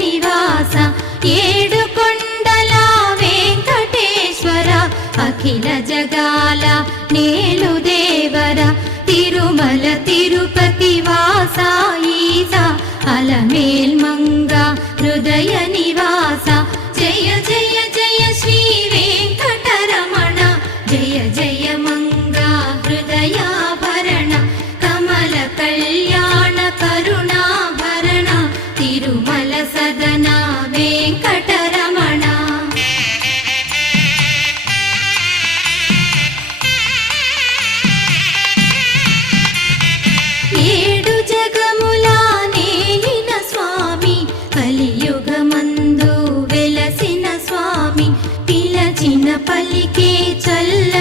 నివాస ఏడు కొండల వెంకటేశ్వర అఖిల జగాల నేలు దేవర తిరుమల తిరుపతి వాస ఈస అలమేల్ మంగ హృదయ నివాస జయ జయ జయ శ్రీ వెంకటరమణ జయ జయ మంగ హృదయాభరణ కమల కళ్యాణ కరుణాభరణ తిరుమల సదన వెంకటరమణ ఏడు జగముల నేలిన స్వామి కలియుగమందు వెలసిన స్వామి పిలచిన పలికే చల్ల